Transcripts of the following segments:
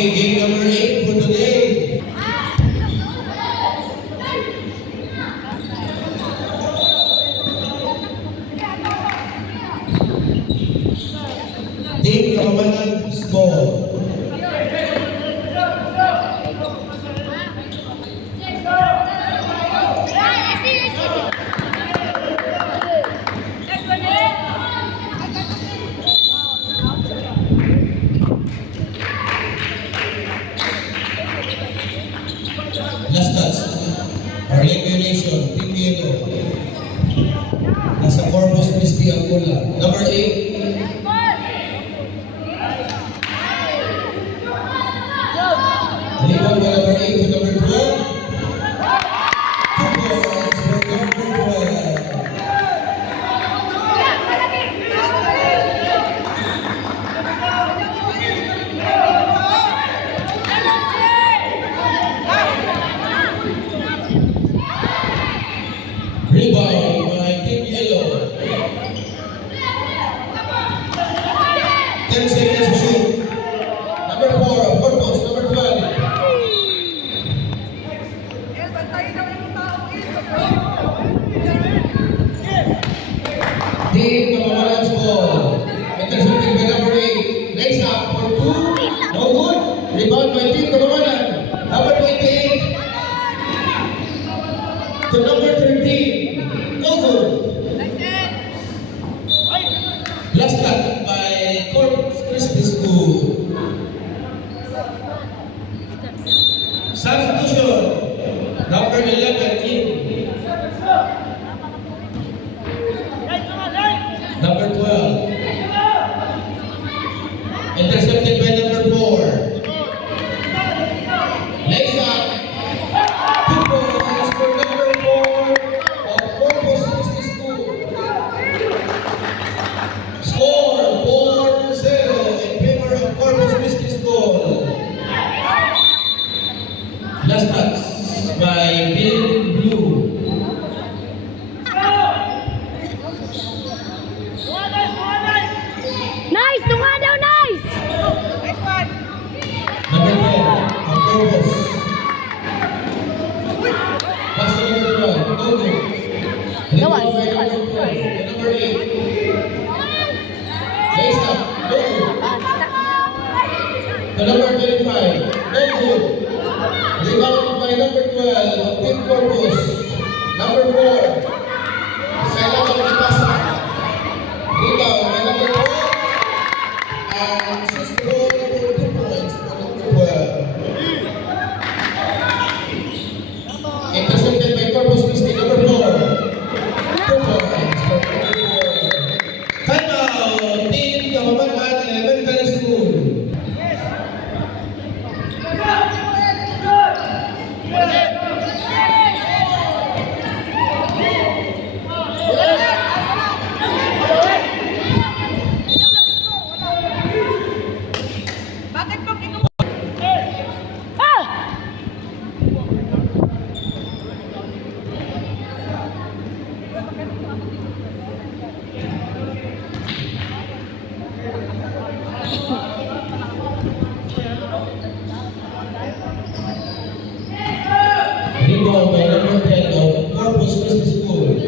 Okay, game number 8 for today. Team Kamamanang score. Last touch. Arlene Nation, Team Yellow. Nasa Corpus Christi ang bola. Number 8. Rebound by number 8 to number 12. 2 points for number 12. Rebound by Team Yellow. 10 seconds to shoot. Number 4 of Corpus, number 12. Team Kamamanang's ball. Intercepted by number 8. Lays up for 2. No good. Rebound by Team Kamamanang. Number 28. To number 13. No good. Last shot by Corpus Christi School. Substitution. Number 11 in. Number 12. Intercepted by number 4. Lays up. 2 points for number 4 of Corpus Christi School. Score 4-0 in favor of Corpus Christi School. Last touch by Team Blue. Nice! Tunga daw, nice! Number 10 of Corpus. Pass to number 12. No good. Rebound by number 12. To number 8. Lays up. No good. To number 25. No good. Rebound by number 12 of Team Corpus. Number 4. Sailang ang ipasa. Rebound by number 4. And she's going for 2 points for number 12. Intercepted by Corpus Christi, number 4. 2 points for number 4. Time out, Team Kamamanang Elementary School. Rebound by number 10 of Corpus Christi School.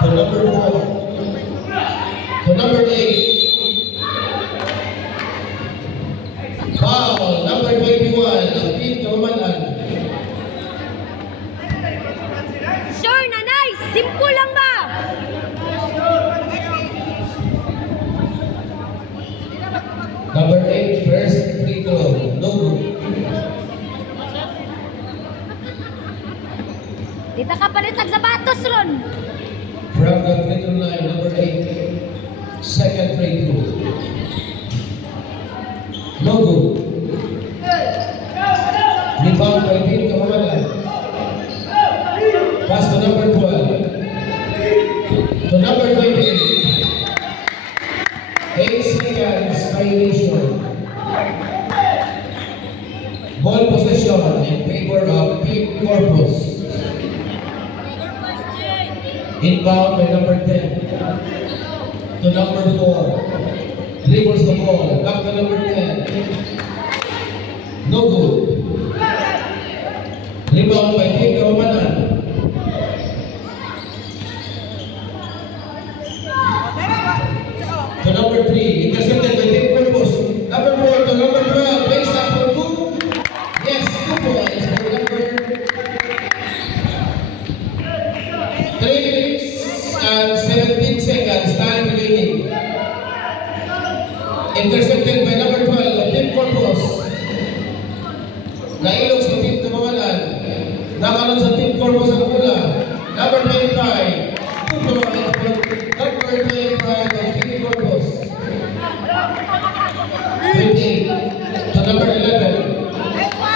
To number 4. To number 8. Foul, number 21 of Team Kamamanang. Sure na, nice! Simple lang ba? Number 8, first free throw. No good. Dita ka palitag sa batos ron. From the free throw line, number 8. Second free throw. No good. Rebound by Team Kamamanang. Pass to number 12. To number 28. 8 seconds violation. Ball possession in favor of Team Corpus. Inbound by number 10 to number 4. Dribbles the ball. Back to number 10. No good. Rebound by Team Kamaman. To number 3, intercepted by Team Corpus. Number 4 to number 12, baseline for 2. Yes, 2 points for number 3 minutes and 17 seconds, time remaining. Intercepted by number 12, by Team Corpus. Nailog sa Team Kamawalan. Nakaroon sa Team Corpus ang bola. Number 25, 2 points for number 25 of Team Corpus. 28 to number 11.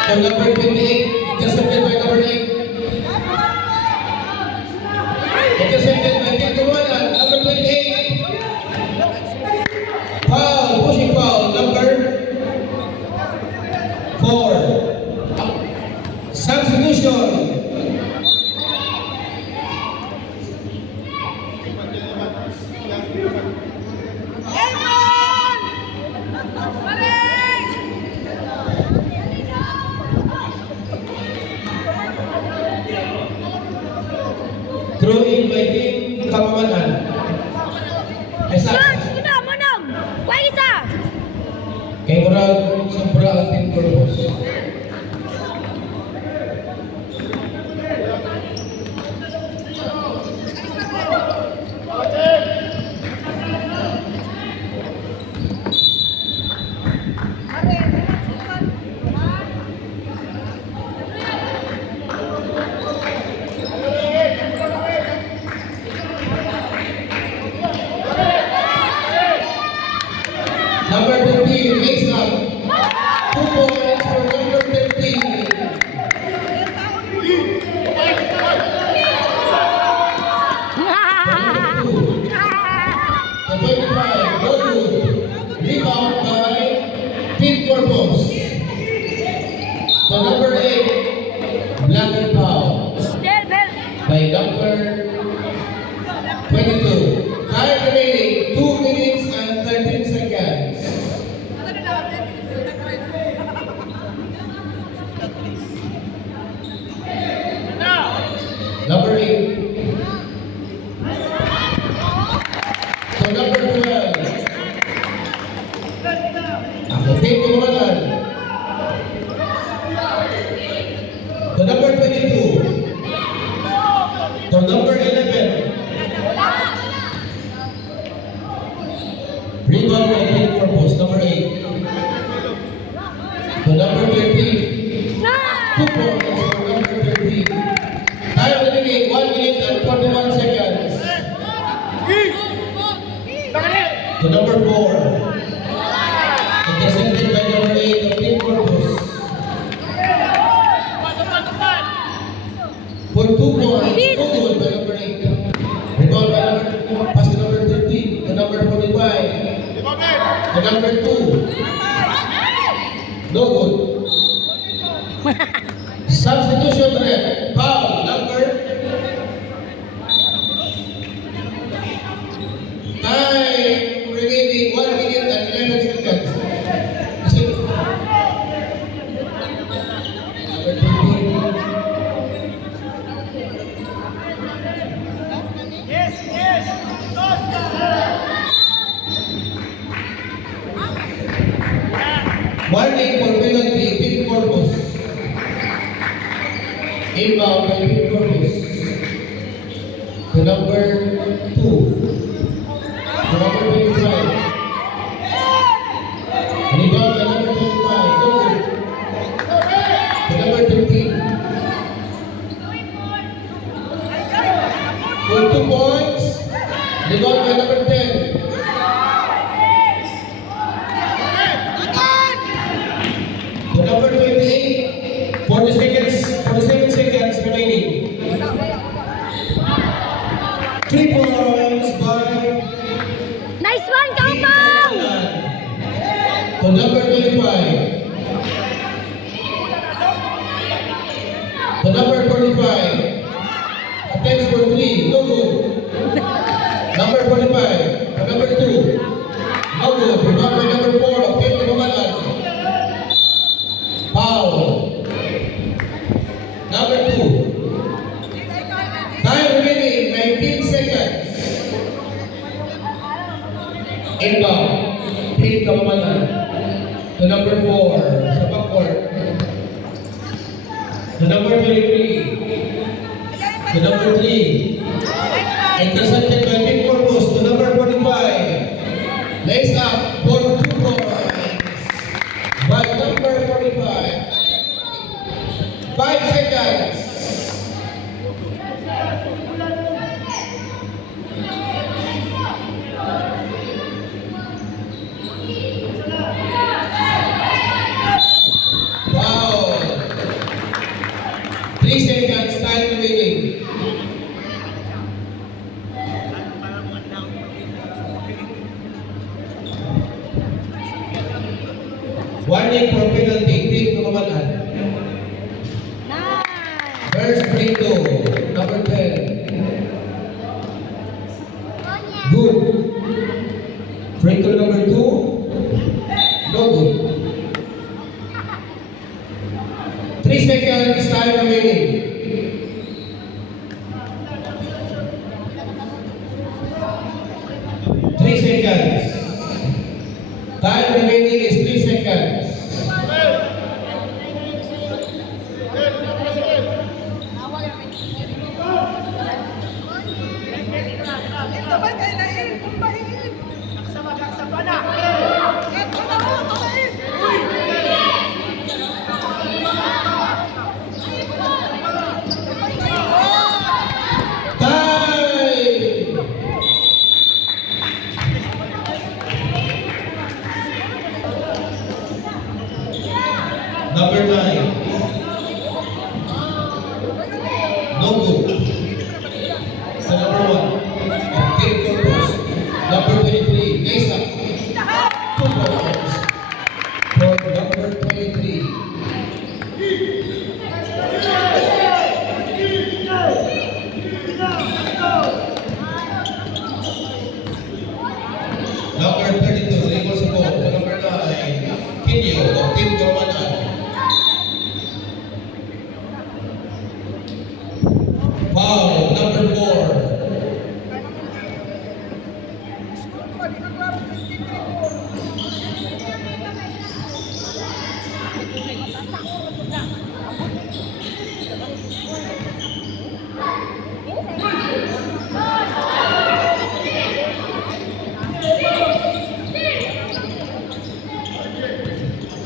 To number 28, intercepted by number 8. Intercepted by Team Kamawalan, number 28. Foul, pushing foul, number 4. Substitution. Throw in by Team Kamawalan. Esa. George, ina, manang! Kuha isa! Kay Murag Sombra ang Team Corpus. Number 15, makes up 2 points for number 15. The 25, no good. Rebound by Team Corpus. The number 8, black and foul Still bell. by number 22. Time remaining 2 minutes and 13 seconds. Number 8. So number 12. Ako Team Kamawalan. To number 22. To number 11. Rebound by Team Corpus, number 8. To number 13. 2 points for number 13. Time remaining 1 minute and 41 seconds. To number 4. Intercepted by number 8 of Team Corpus. For 2 points, no good by number 8. Rebound by number 2, pass to number 13. To number 45. To number 2. No good. Substitution rep. Foul. Number. Time remaining 1 minute and 11 seconds. Number 15. Warning for penalty, Team Corpus. Inbound by Team Corpus. To number 2. To number 25. Rebound by number 25. No good. To number 13. For 2 points. Rebound by number 10. To number 28, 40 seconds, 47 seconds remaining. 3 number 4 sa backcourt. To number 23. To number 3. Intercepted by Big Corpus. To number 45. Lays up for 2 points. By number 45. 5 seconds. Wow. 3 seconds time remaining. Warning for penalty. Team Kamaman. Nice. First free throw, number 10. Good. Free throw number 2. No good. 3 seconds time remaining. Three seconds. Time remaining is 3 seconds. Time! Number 9. No good. Sa number 1. Team Corpus. Number 23. Mesa. 2 points. For number 23. Number 32, Ramos po. Number 9, Kinyo of Team Gormanan. Foul, number 4.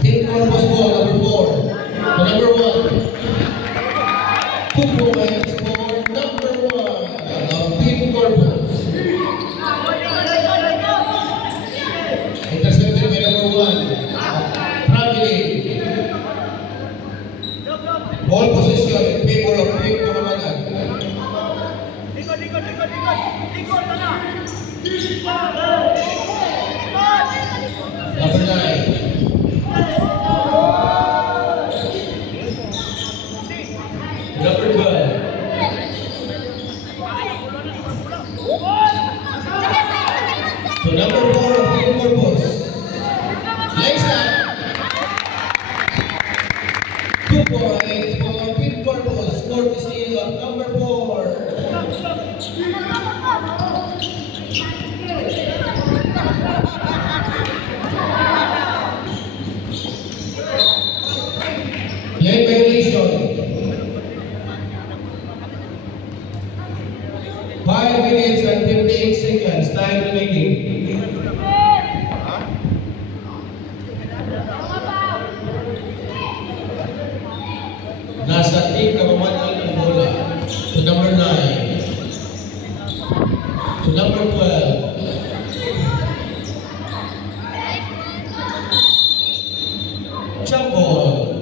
Team Corpus po, number 4. The number 1. 2 points for number 1 of Team Corpus. Intercepted by number 1. Traveling. Ball position in favor of Team Kamaman. Number 9. Number 12. To number 4 of Team Corpus. Lays up. 2 points for Team Corpus. Courtesy of number 4. Lane violation. 5 minutes and 58 seconds. Time remaining. Nasa Team Kamaman ang bola. To number 9. To number 12. Jump ball.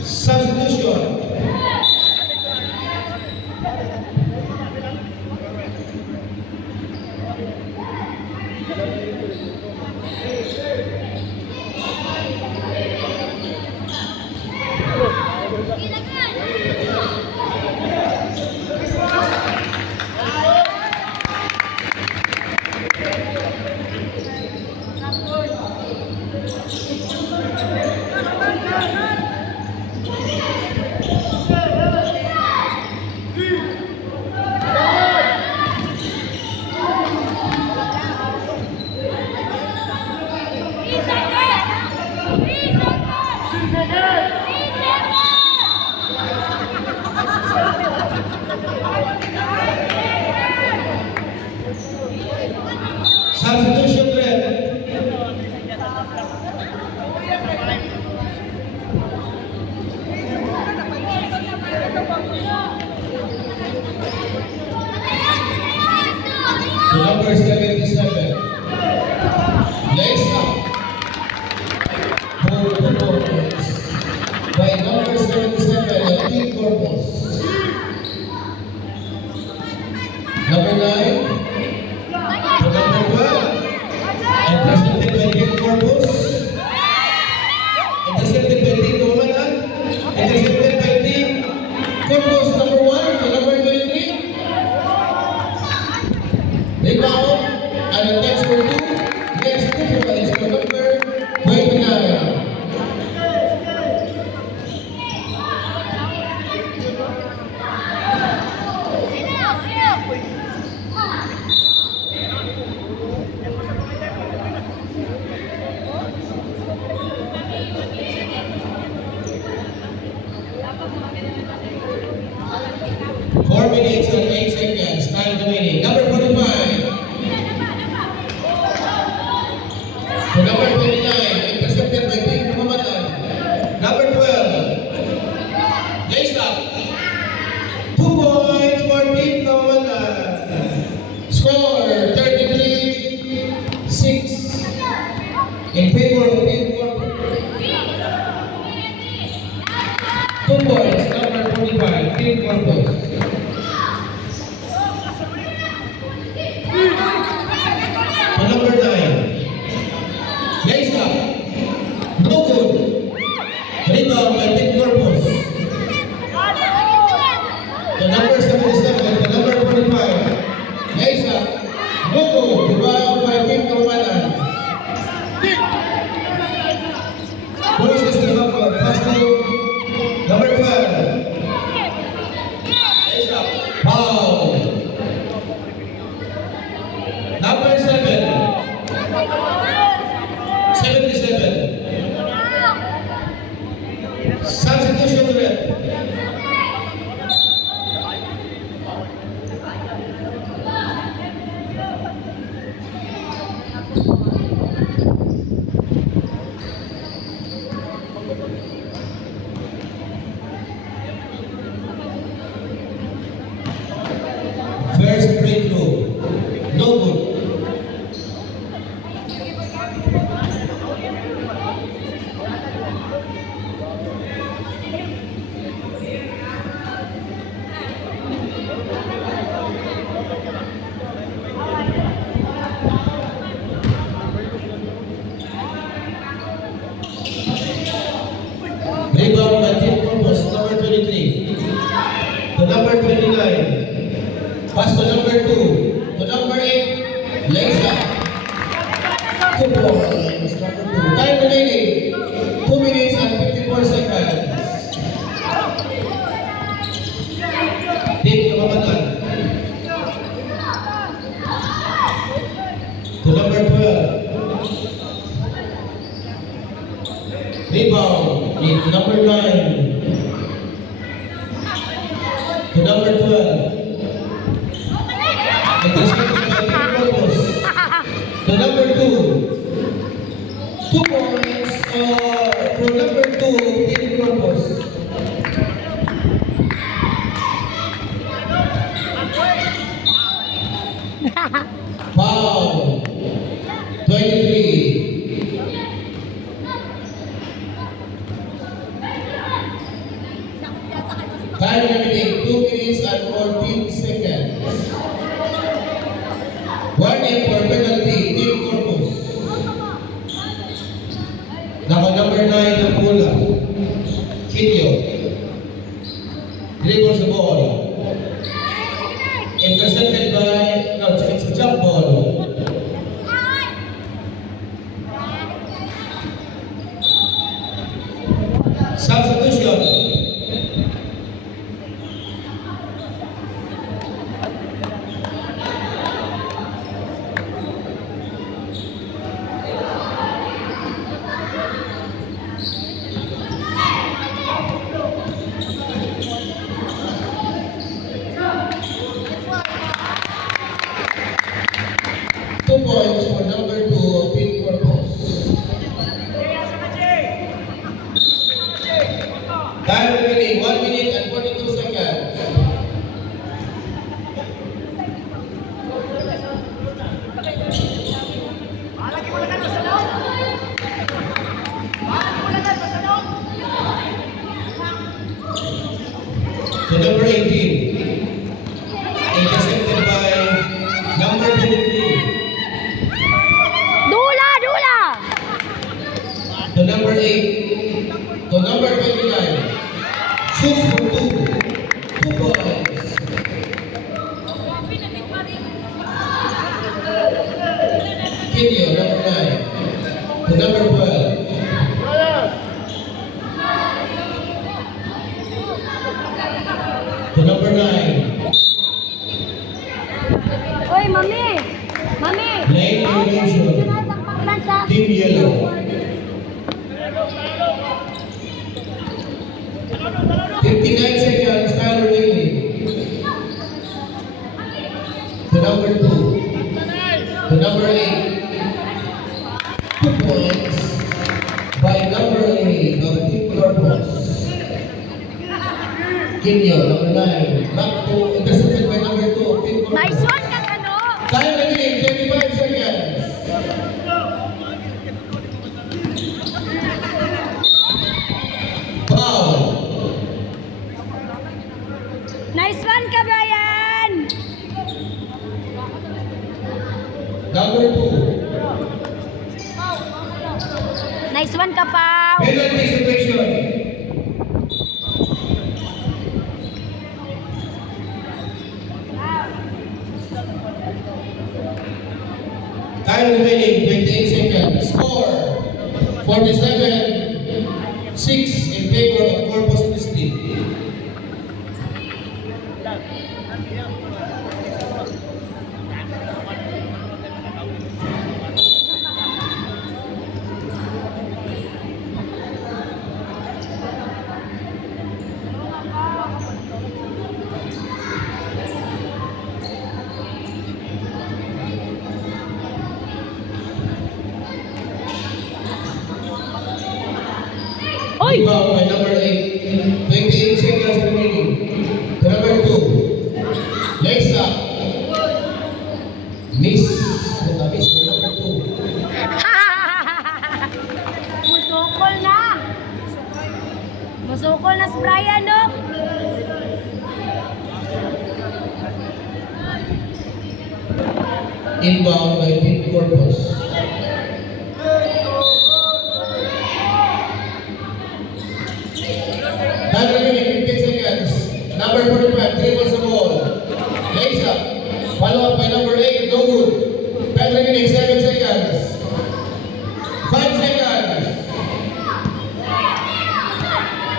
Substitution. 4 minutes and 8 seconds. Time remaining. Number 45. To number 29. Intercepted by Pink Mamatan. Number 12. Play stop. 2 points for Pink Mamatan. Score 33-6 in favor of Pink Mamatan. 2 points. Number 45. Pink Mamatan. To number 9. Play stop. No good. Rebound by Pink Corpus. To number 77. To number 45. Play stop. No good. Rebound by Pink Corpus. Police is the number. Pass to number 12. Play stop. Foul. Number 7. 77. Substitution rep. First free throw. No good. Rebound by Team Corpus, number 23. To number 29. Pass to number 2. To number 8. Legs up. 2 points. Number 2. Time remaining. 2 minutes and 54 seconds. Pink Mamatan. To number 12. Rebound with number 9. To number 12. Intercepted by Pink Corpus. To number 2. 2 points for number 2, Pink Corpus. Foul. 23. Time remaining 2 minutes and 14 seconds. Warning for penalty, Team Corpus. Naka number 9 na pula. Kitio. Dribbles the ball. Intercepted by, no, it's a jump ball. Substitution. Points for number 2, Pink Corpus. Time remaining 1 minute and 42 seconds. To number 18. Intercepted by number 23. To number 8. To number 29. Shoots for 2. 2 points. Kitio, number 9. To number 12. To number 9. Oy, mami! Mami! Lane elimination. Team Yellow. 59 seconds, time remaining. by number 8 of Team Corpus. Kinyo, number 9. Back to intercepted by number 2 of Team Corpus. Nice one, Kakano. Time remaining, 25 seconds. Foul. Nice one ka, Brian. Number 2. Nice one ka, Pao. Penalty situation. Time remaining, 28 seconds. Score, 47-6 in favor of Corpus Christi. Oy! Rebound by number 8. 28 seconds remaining. To number 2. Next up. Miss. Miss by number 2. Musukol na. Musukol na si Brian, no? Inbound by Team Corpus. Time remaining 15 seconds. Number 45 dribbles the ball. Lays up. Follow up by number 8. No good. Time remaining 7 seconds. 5 seconds.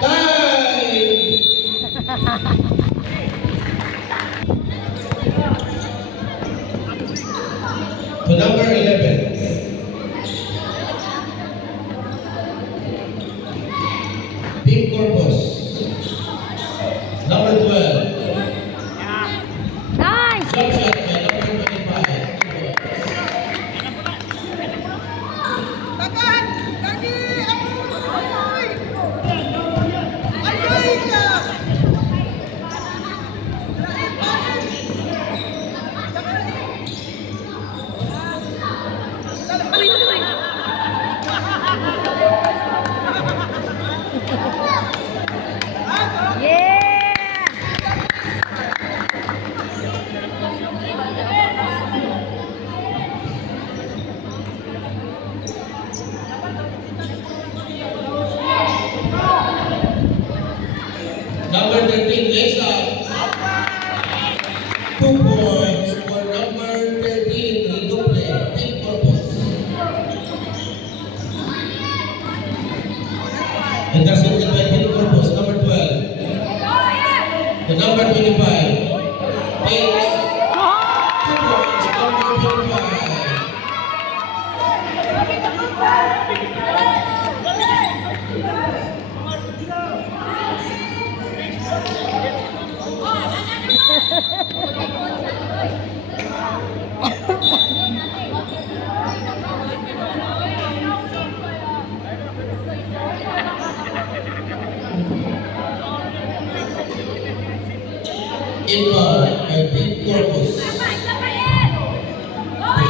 Time. To number 11. Team Corpus. Number 12. Nice! Shot shot by number 25. Tagan! Lagi! Apoy! Ayoy ka! Uy, uy, uy. Yeah! Number 13, next up. 2 points for number 13, Redoble, Team Corpus. Intercepted by Team Corpus, number 12. The number 25. 8. 2 points, number 25. Inbound by Team Corpus. The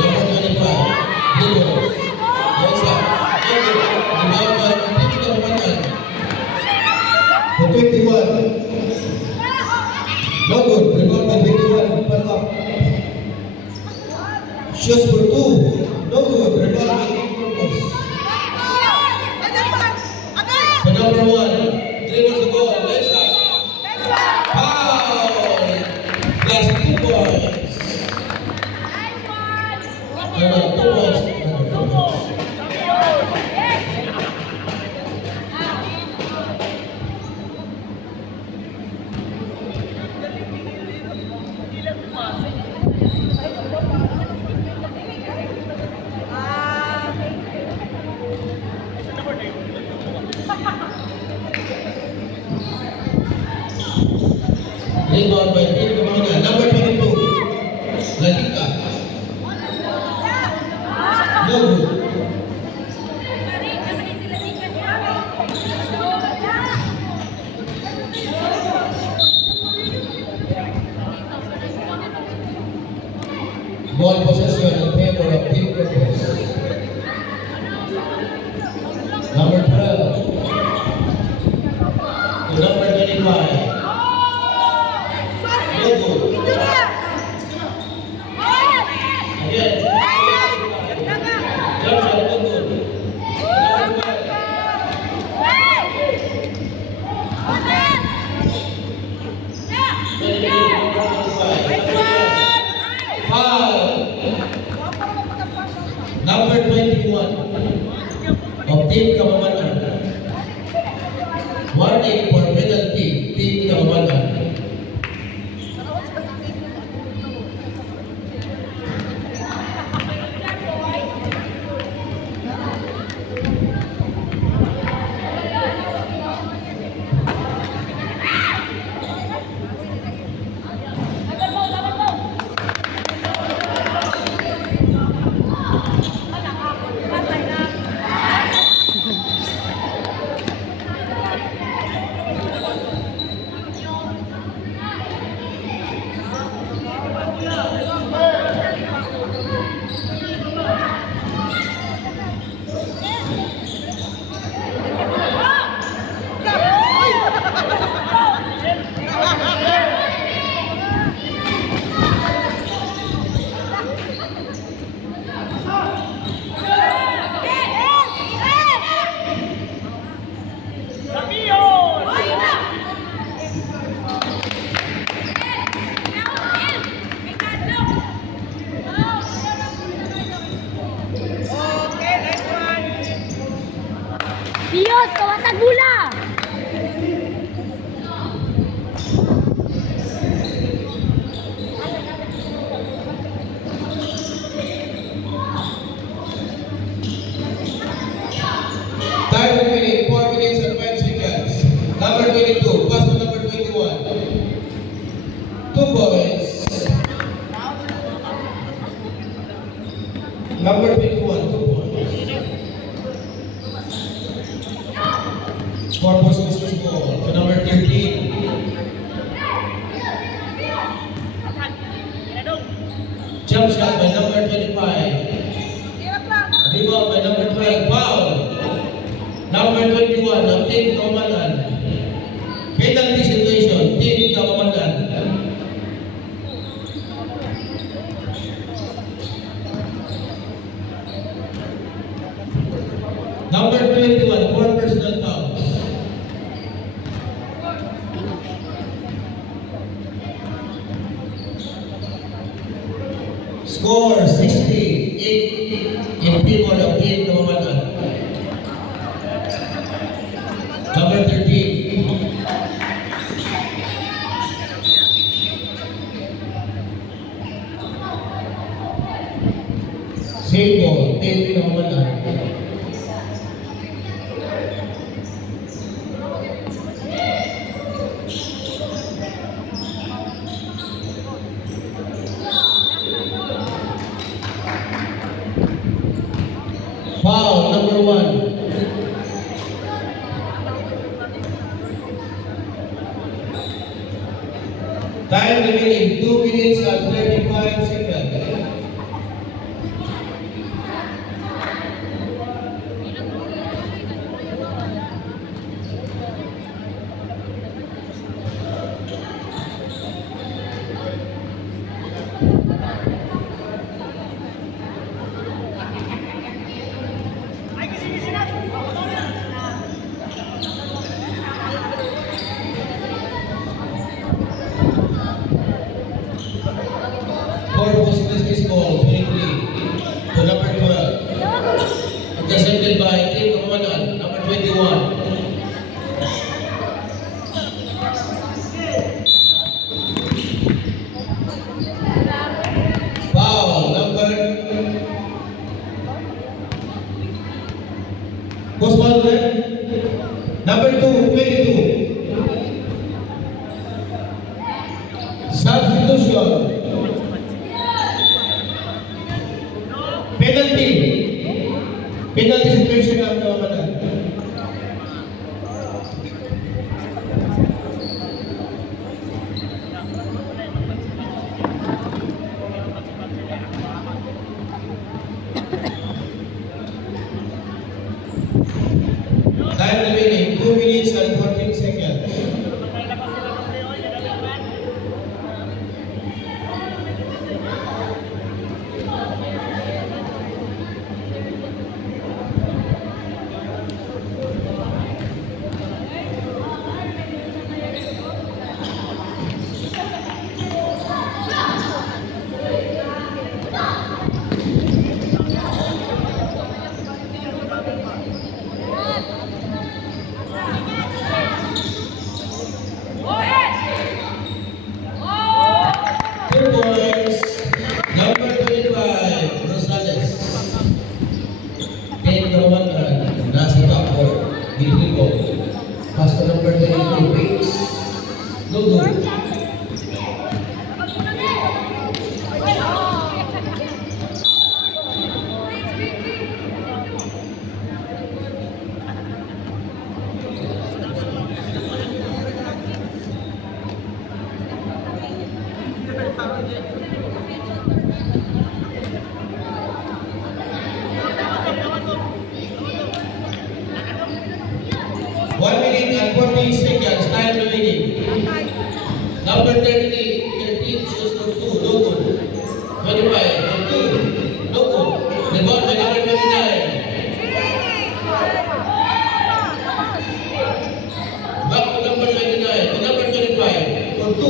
number 25. Nicholas. Next up. Inbound by Team Corpus. The 21. No good. Rebound by 21. Follow up. Shots for 2. No good. Rebound by Team Corpus. The number 1. Dribbles the ball. Next up. Foul. That's 2 points. Number 2 points. Rebound by Team Corpus. Number 22. Lalika. No good. by Logo. Ito na! Again. Ganda nga! Joshua Logo. Foul. Number 21 of Team Kamamanan. Warning for penalty, Team Kamamanan. Okay, next one! Piyos, kawatag bula! Time remaining 4 minutes and 5 seconds. Number 22, pass to number 21. 2 points. Number 21, 2 points. 4 points misses ball to number 13. Jump shot by number 25. Hirap lang! Rebound by number 12. Foul. Number 21 of Team Kamamanan. Penalty situation, Team Kamamanan. Number 21, 4 personal fouls. Score 68 in favor of Team Kamamanan. Number 13. Save ball, Team Kamamanan. Foul, number 1. Time remaining 2 minutes and 35 seconds. Four positions is ball, 23 to number 12. Intercepted by Team Kamamanan, number 21. Foul, post ball red, number 2, 22. Substitution. Penalty situation ang Kamamanan. Time remaining 2 minutes and 14 seconds. number 22, Prince. No good. One minute and 40 seconds, time remaining. Number 13, choose for 2, no good. 25, for 2, no good. Rebound by number 29. Back to number 29, to number 25, for 2,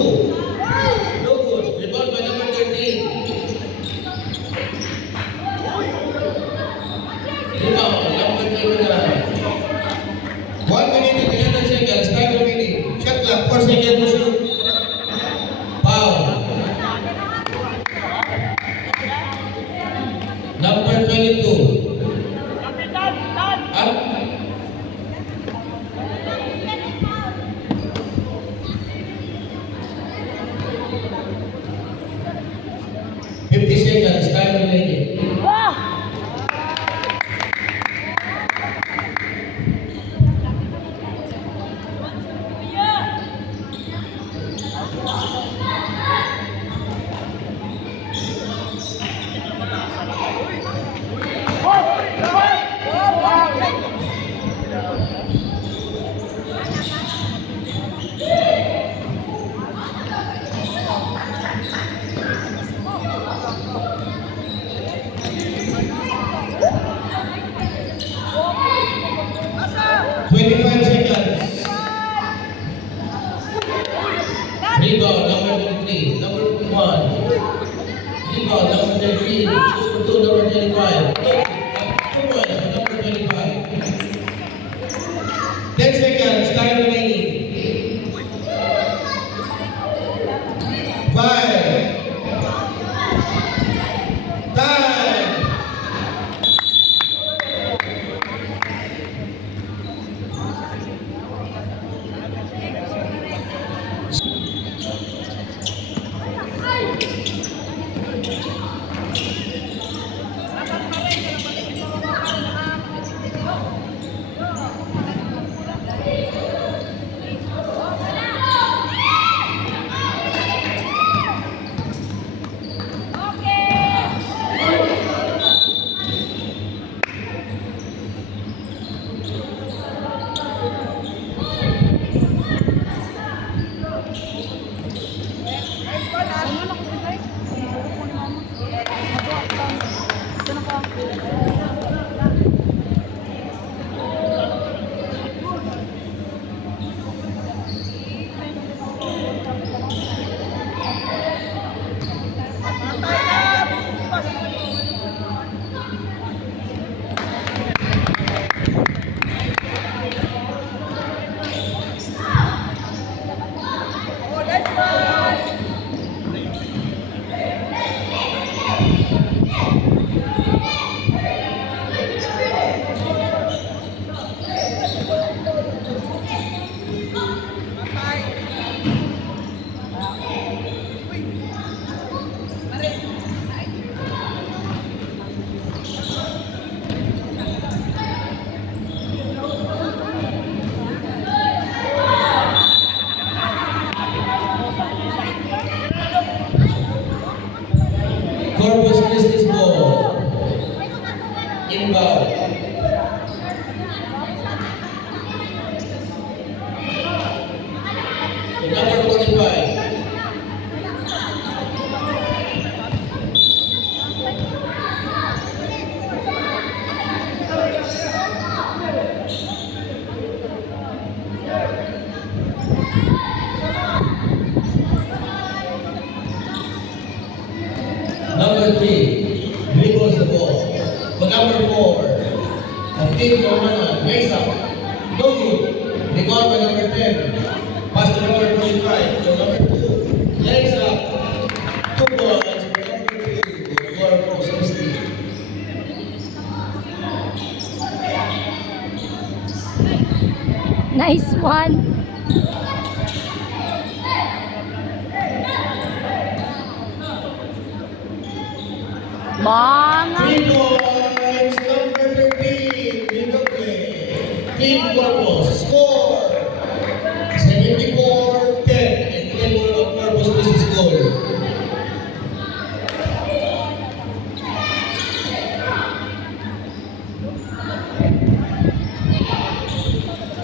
no good. Rebound by number 13. Rebound, number 29. 1 minute and 11 seconds, time remaining. Shot clock, 4 seconds to shoot. Foul. Number 22. Up. Seconds, time remaining. Asa? 25 seconds. Rebound, number 23, number 1. Rebound, number 13, choose for 2, number 25. 2 points, number 25. 10 seconds, time remaining. 5. Time. Corpus Christi ball. Inbound. Number 45. Number 3, dribbles the ball. To number 4, of Team Romana, Mesa. No good. Rebound by number 10. Pass to number 25. To number 2, legs up. 2 points for number 2. Corpus Christi. Nice one. Mga 3 points, number 13, legal play. Team Corpus, score 74-10 in favor of Corpus Business School.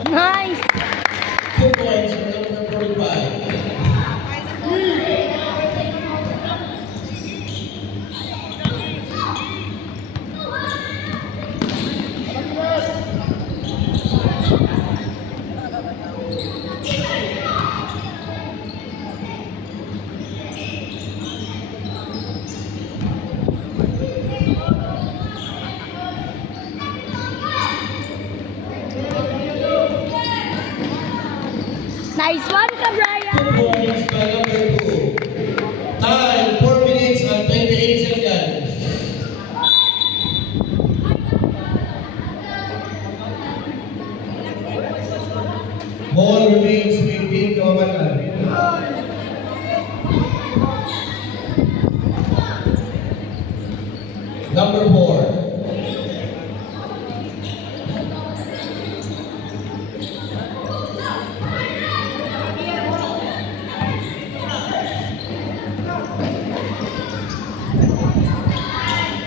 nice. 2 points for number 45. Nice one ka, 2 Brian. points by number 2. Time, 4 minutes and 28 seconds. Ball remains with Team Kawaman. Number 4.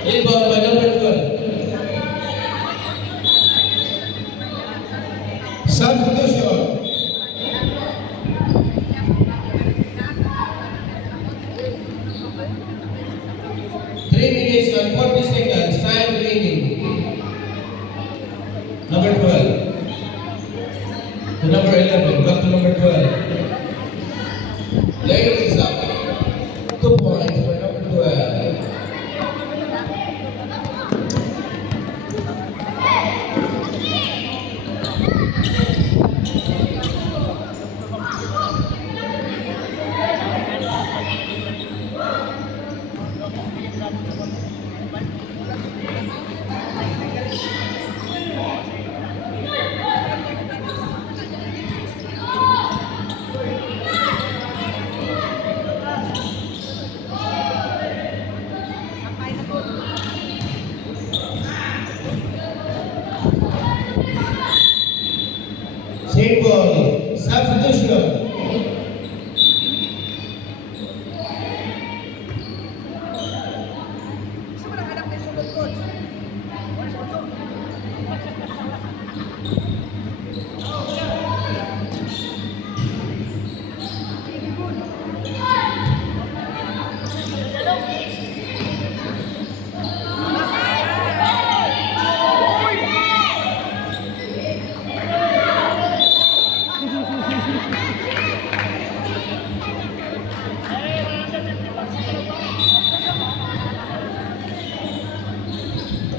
Inbound by number 12. Substitution. Three minutes and 40 seconds. Time remaining. Number 12. To number 11. Back to number 12. Later is up. 2 points for number 12. Same ball. Substitution. Gusto mo naghanap ng sunod, coach?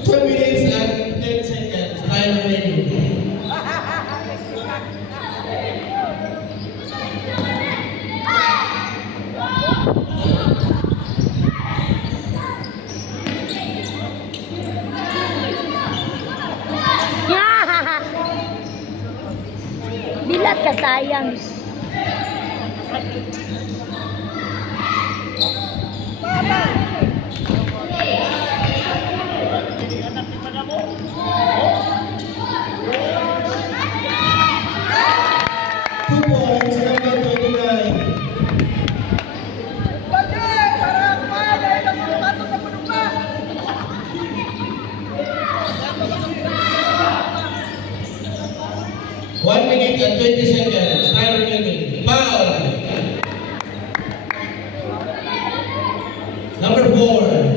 Two minutes and 10 seconds. Time remaining. Bilat ka, sayang. Two points, number 29. Pati! Parang pa! Dahil ang mga bato sa puno pa! 1 minute and 20 seconds. Time remaining. Foul. Number 4.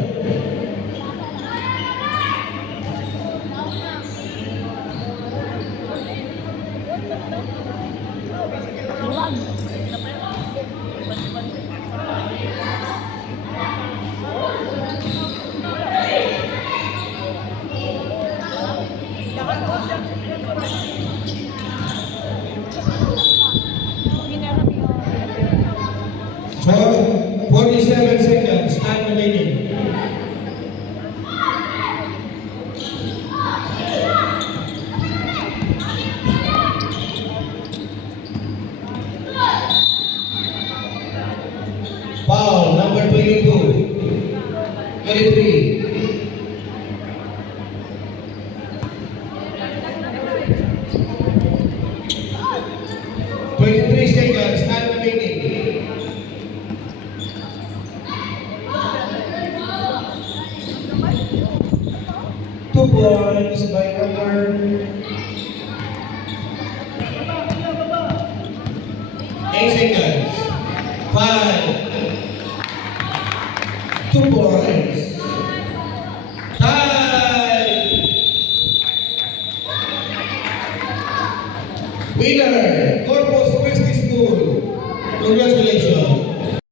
For 47 seconds. Time remaining. 23. 23 seconds, time remaining. Two points by number 8 seconds. 5. 2 points. Time. Winner.